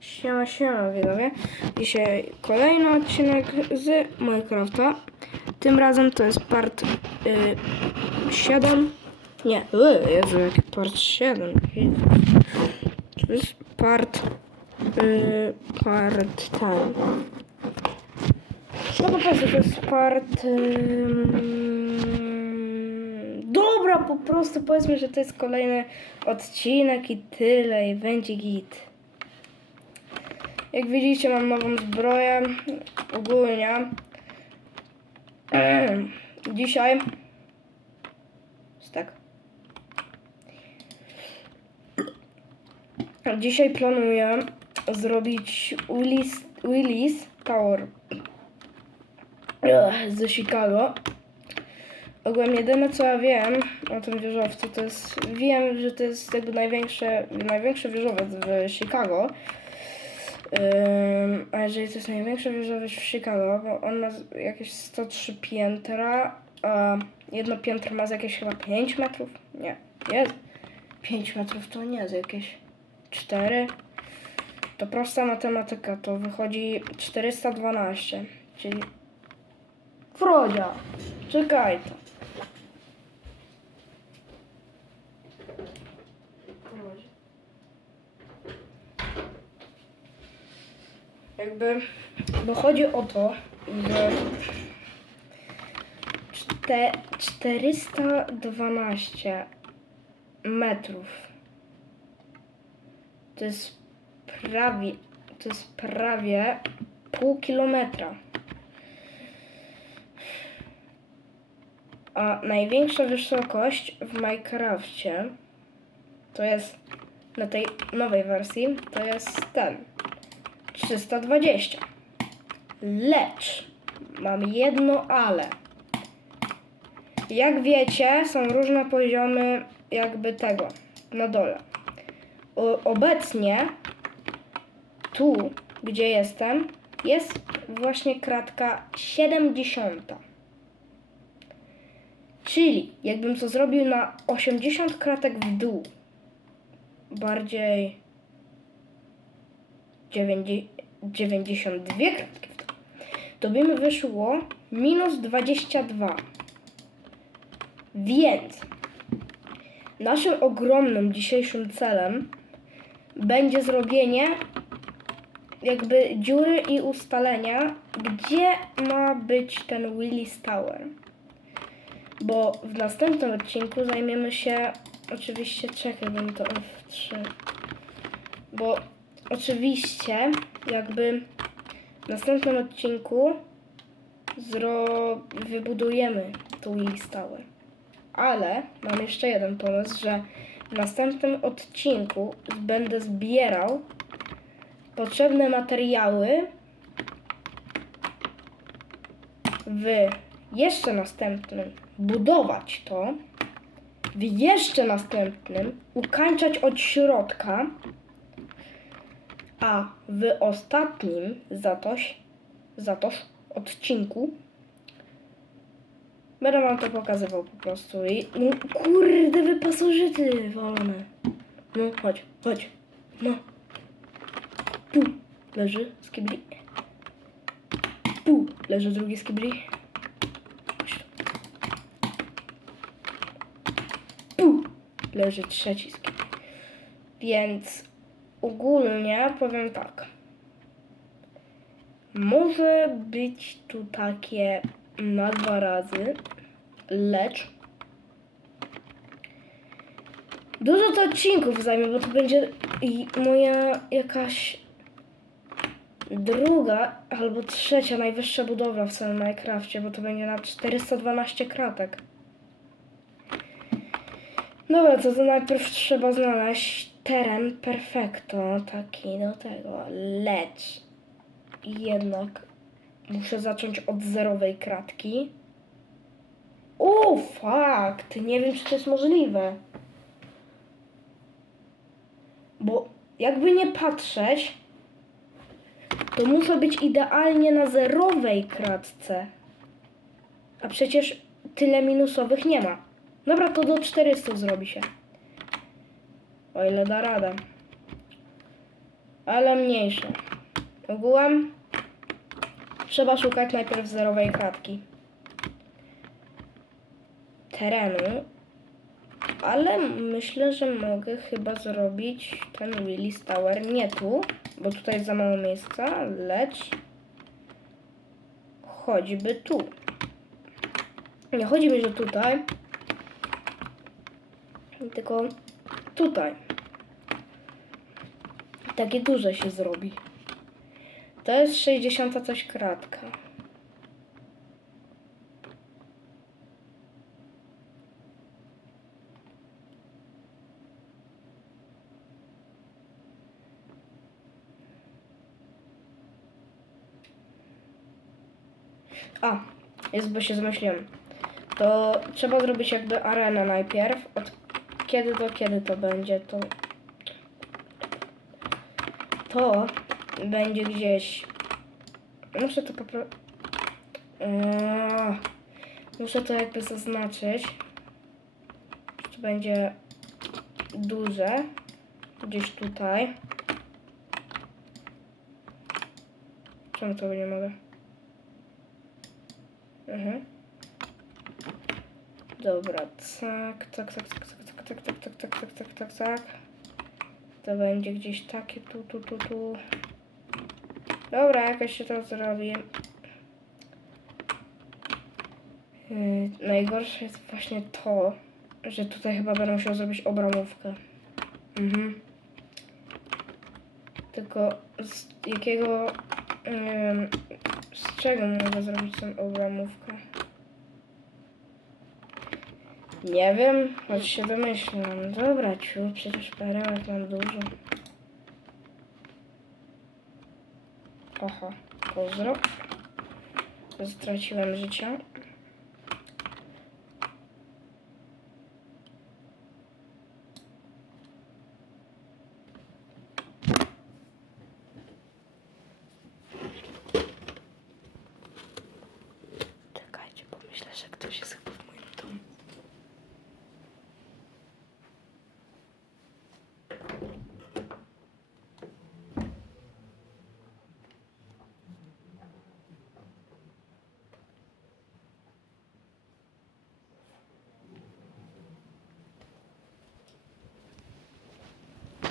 Siema, siema widzowie. Dzisiaj kolejny odcinek z Minecrafta. Tym razem to jest part y, 7. Nie, y, Jezu, jaki part 7. Jezu. To jest part y, part ten. No po prostu to jest part ym, Dobra, po prostu powiedzmy, że to jest kolejny odcinek i tyle i będzie git. Jak widzicie, mam nową zbroję. Ogólnie. Dzisiaj. Tak. Dzisiaj planuję zrobić Willis, Willis Tower ze Chicago. Ogólnie jedyne co ja wiem o tym wieżowcu to jest, wiem, że to jest jakby największe, największy wieżowiec w Chicago. Ym, a jeżeli to jest największy wieżowiec w Chicago, bo on ma jakieś 103 piętra, a jedno piętro ma z jakieś chyba 5 metrów? Nie, jest. 5 metrów to nie, z jakieś 4. To prosta matematyka, to wychodzi 412, czyli... Frodzia, czekaj to. Frodzia. Jakby, bo chodzi o to, że czte, 412 metrów to jest prawie, to jest prawie pół kilometra. A największa wysokość w Minecrafcie to jest na tej nowej wersji to jest ten 320. Lecz mam jedno ale. Jak wiecie, są różne poziomy jakby tego na dole. O, obecnie tu, gdzie jestem, jest właśnie kratka 70. Czyli jakbym to zrobił na 80 kratek w dół, bardziej 90 92 kratki w to by mi wyszło minus 22. Więc naszym ogromnym dzisiejszym celem będzie zrobienie jakby dziury i ustalenia, gdzie ma być ten Willis Tower. Bo w następnym odcinku zajmiemy się oczywiście czekaj, to F3. Bo oczywiście jakby w następnym odcinku wybudujemy tu Willis Tower. Ale mam jeszcze jeden pomysł, że w następnym odcinku będę zbierał potrzebne materiały w jeszcze następnym budować to, w jeszcze następnym ukańczać od środka, a w ostatnim zatoś, zatoż odcinku będę wam to pokazywał po prostu i no, kurde wy pasożyty wolne. No chodź, chodź, no. Tu leży skibli. Tu leży drugi skibli. Tu leży trzeci skibli. Więc ogólnie powiem tak. Może być tu takie na dwa razy, lecz dużo to odcinków zajmie, bo to będzie moja jakaś druga albo trzecia najwyższa budowla w całym Minecrafcie, bo to będzie na 412 kratek. Dobra, to, to najpierw trzeba znaleźć teren perfekto, taki do tego, lecz jednak muszę zacząć od zerowej kratki. O, fakt! Nie wiem, czy to jest możliwe. Bo jakby nie patrzeć, to muszę być idealnie na zerowej kratce. A przecież tyle minusowych nie ma. Dobra, to do 400 zrobi się. O ile da radę. ale mniejsze. Ogółem trzeba szukać najpierw zerowej kratki terenu, ale myślę, że mogę chyba zrobić ten Willis Tower nie tu, bo tutaj jest za mało miejsca, lecz choćby tu. Nie chodzi mi, że tutaj, tylko tutaj. Takie duże się zrobi. To jest 60 coś kratka. A, jest, bo się zmyśliłem. To trzeba zrobić jakby arenę najpierw. Od kiedy do kiedy to będzie, to... To będzie gdzieś... Muszę to popro... Eee, Muszę to jakby zaznaczyć. To będzie duże. Gdzieś tutaj. Czemu tego nie mogę? Mhm. Dobra, tak, tak, tak, tak, tak, tak, tak, tak, tak, tak, tak, tak, tak. To będzie gdzieś takie tu, tu, tu, tu. Dobra, jakoś się to zrobi. Yy, najgorsze jest właśnie to, że tutaj chyba będę musiał zrobić obramówkę. Mhm. Tylko z jakiego... Nie wiem, z czego mogę zrobić tę obramówkę? Nie wiem, choć się domyślam. Dobra, ciu, przecież perełek mam dużo. Oho, pozdro. Straciłem życia. Czekajcie, pomyślę, że ktoś jest chyba w moim domu.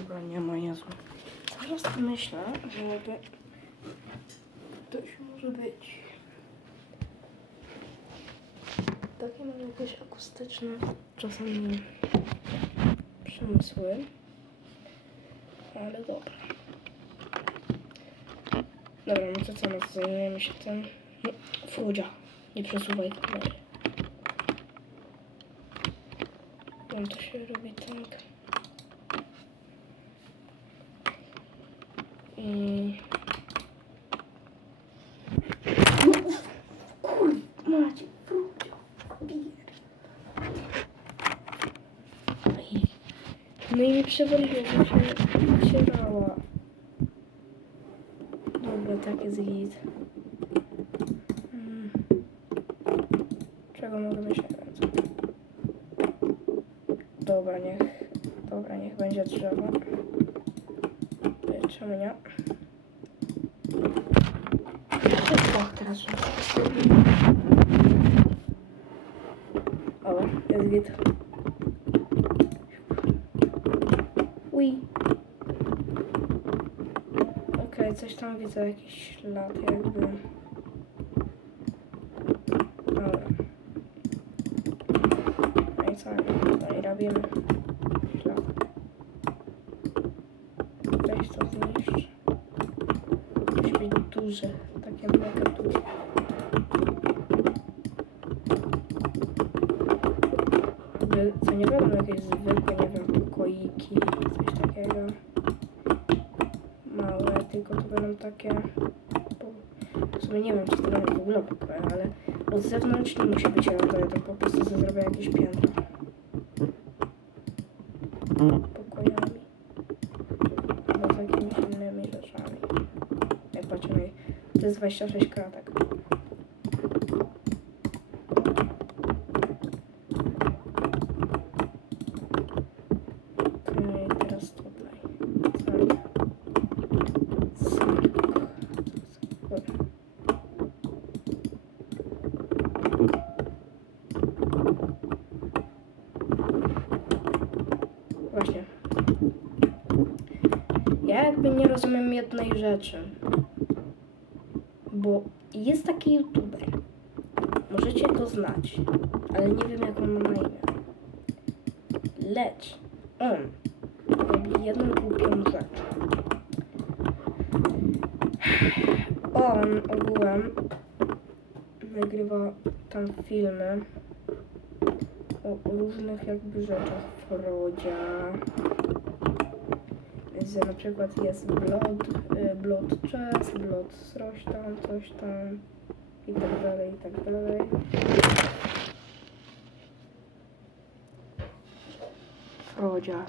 Dobra, nie ma Jezu. Zaraz myślę, że jakby ktoś może być. Takie mam jakieś akustyczne czasami przemysły. Ale dobra. Dobra, no to co, no to zajmujemy się tym. No, Frudzia, nie przesuwaj kamery. Tam to się robi tak. I... Macie, frudzia, bier. Ej. No i mi przewaliło, bo się wycierała. Dobra, tak jest git. Mm. Czego mogę najwięcej? Dobra, niech... Dobra, niech będzie drzewo. Czemu nie? Och, teraz. O, jest git. Ui. Okej, coś tam widzę, jakiś ślad jakby. Dobra. No i co? No i robimy ślad. Weź to zniszcz. Musi być duże, takie mega duże. Co nie będą jakieś zwykłe, nie wiem, pokoiki, coś takiego. Małe, tylko to będą takie... W sumie nie wiem, czy to będą w ogóle pokoje, ale od zewnątrz nie musi być rogoje, to po prostu zrobię jakieś piętro. z 26 kratek. Właśnie. Ja jakby nie rozumiem jednej rzeczy. Bo jest taki youtuber. Możecie go znać, ale nie wiem jak on ma na imię. Lecz on robi jedną głupią rzecz. On ogółem nagrywa tam filmy o różnych jakby rzeczach. Frodzia. Że na przykład jest blot, y, blot chess, blot coś tam, coś tam i tak dalej, i tak dalej. Frodzia.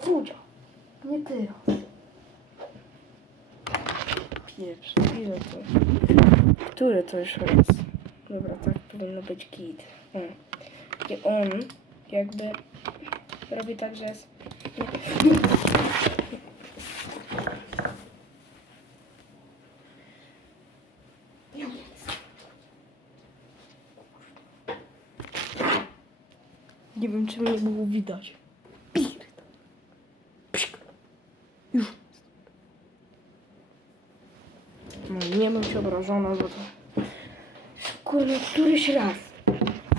Frodzia. Nie teraz. Pieprz, ile to? Który to już raz? Dobra, tak powinno być git. O. I on jakby robi tak, że jest... Nie wiem, czy mnie było widać. Już. No, nie bym się obrażona, bo to... Kurde, któryś raz.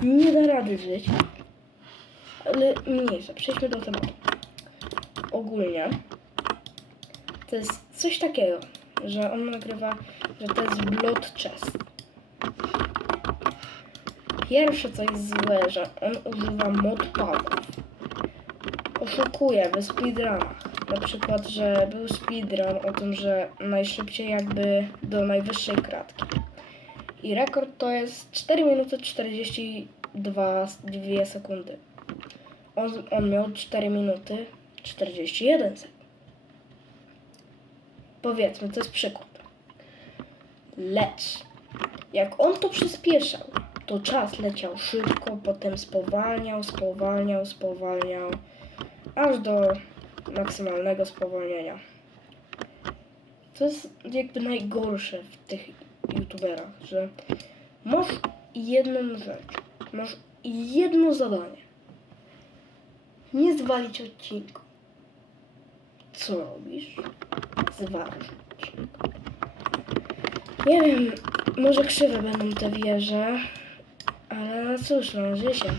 Nie da rady żyć. Ale mniejsza, przejdźmy do tematu. Ogólnie to jest coś takiego, że on nagrywa, że to jest blood chest. Pierwsze co jest złe, że on używa modpaków. Oszukuje we speedrunach. Na przykład, że był speedrun o tym, że najszybciej jakby do najwyższej kratki. I rekord to jest 4 minuty 42 2 sekundy. On, on miał 4 minuty 41 sekund. Powiedzmy, to jest przykład. Lecz jak on to przyspieszał, to czas leciał szybko, potem spowalniał, spowalniał, spowalniał, aż do maksymalnego spowolnienia. To jest jakby najgorsze w tych youtuberach, że masz jedną rzecz, masz jedno zadanie. Nie zwalić odcinku. Co robisz? Zwalasz odcinek. Nie wiem, może krzywe będą te wieże, ale no cóż, no życie.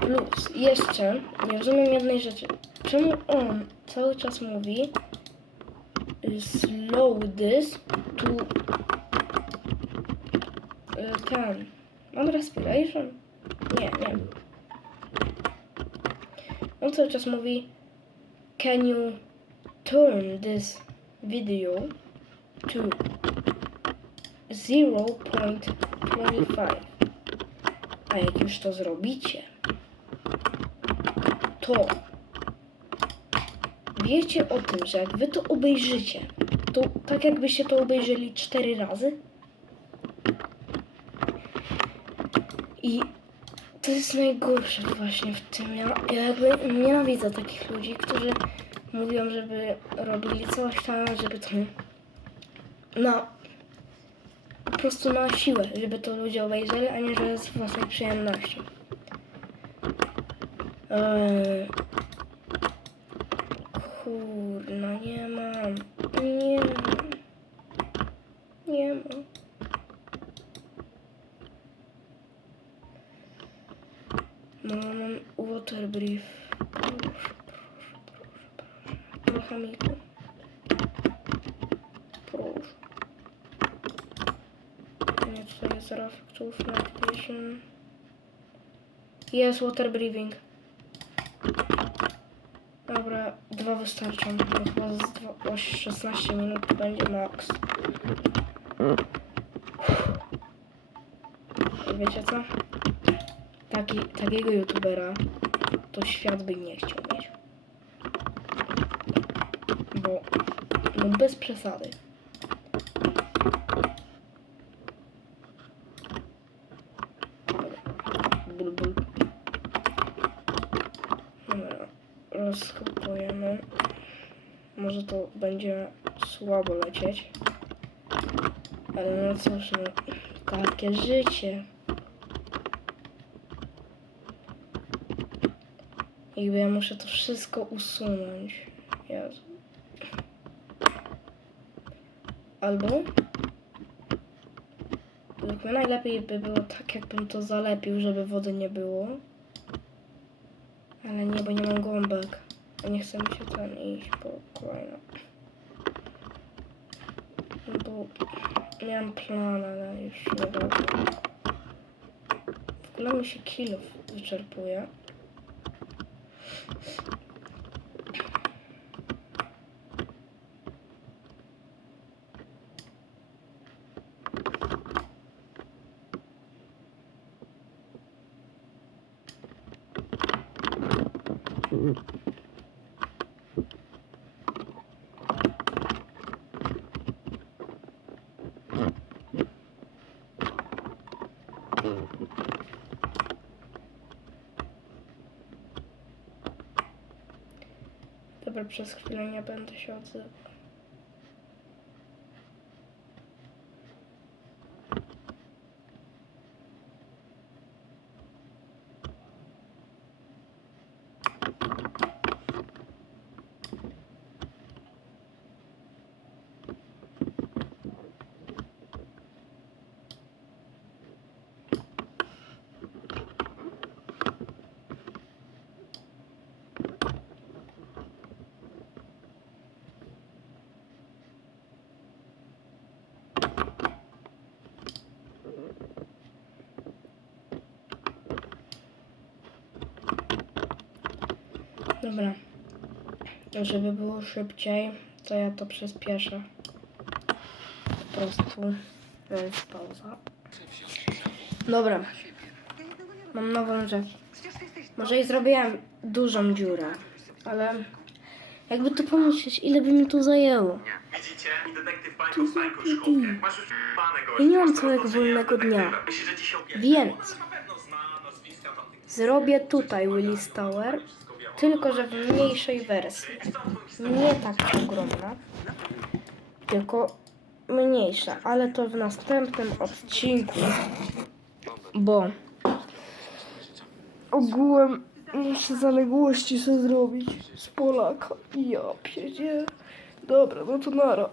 Plus, jeszcze nie rozumiem jednej rzeczy. Czemu on cały czas mówi y, slow this to y, ten mam respiration? Nie, nie. On cały czas mówi can you turn this video to 0.25 a jak już to zrobicie to wiecie o tym, że jak wy to obejrzycie, to tak jakbyście to obejrzeli cztery razy. I to jest najgorsze właśnie w tym. Ja, ja jakby nienawidzę takich ludzi, którzy mówią, żeby robili coś tam, żeby to na po prostu na siłę, żeby to ludzie obejrzeli, a nie że z własnej przyjemności. Eee, kurna, nie mam. Nie mam. Nie mam. No, mam water brief. Proszę, proszę, proszę, proszę. Trochę miku. Proszę. Nie, tutaj jest Raftów, Meditation. Jest water breathing. Dobra, dwa wystarczą. Chyba dwa, o 16 minut będzie max. Wiecie co? Taki, takiego youtubera to świat by nie chciał mieć. Bo, no bez przesady. Dobra, rozkopujemy. Może to będzie słabo lecieć. Ale no cóż, no, takie życie. Jakby ja muszę to wszystko usunąć. Jezu. Albo... Mnie najlepiej by było tak, jakbym to zalepił, żeby wody nie było. Ale nie, bo nie mam gąbek. A nie chce mi się ten iść po kolejno. Bo miałam plan, ale już nie ważne. W ogóle mi się kilów wyczerpuje. Mm-hmm. Dobra, przez chwilę nie będę się odzywał. Dobra. Żeby było szybciej, to ja to przyspieszę. Po prostu. Więc pauza. Dobra. Mam nową rzecz. Może i zrobiłem dużą dziurę, ale jakby to pomyśleć, ile by mi to zajęło. Widzicie? I detektyw Pańko z Pańką szkółkę. Masz już. Ja nie mam całego wolnego dnia. Więc zrobię tutaj Willis Tower, tylko że w mniejszej wersji. Nie tak ogromna, tylko mniejsza, ale to w następnym odcinku, bo ogółem muszę zaległości sobie zrobić z Polaka. Ja pierdzie. Dobra, no to nara.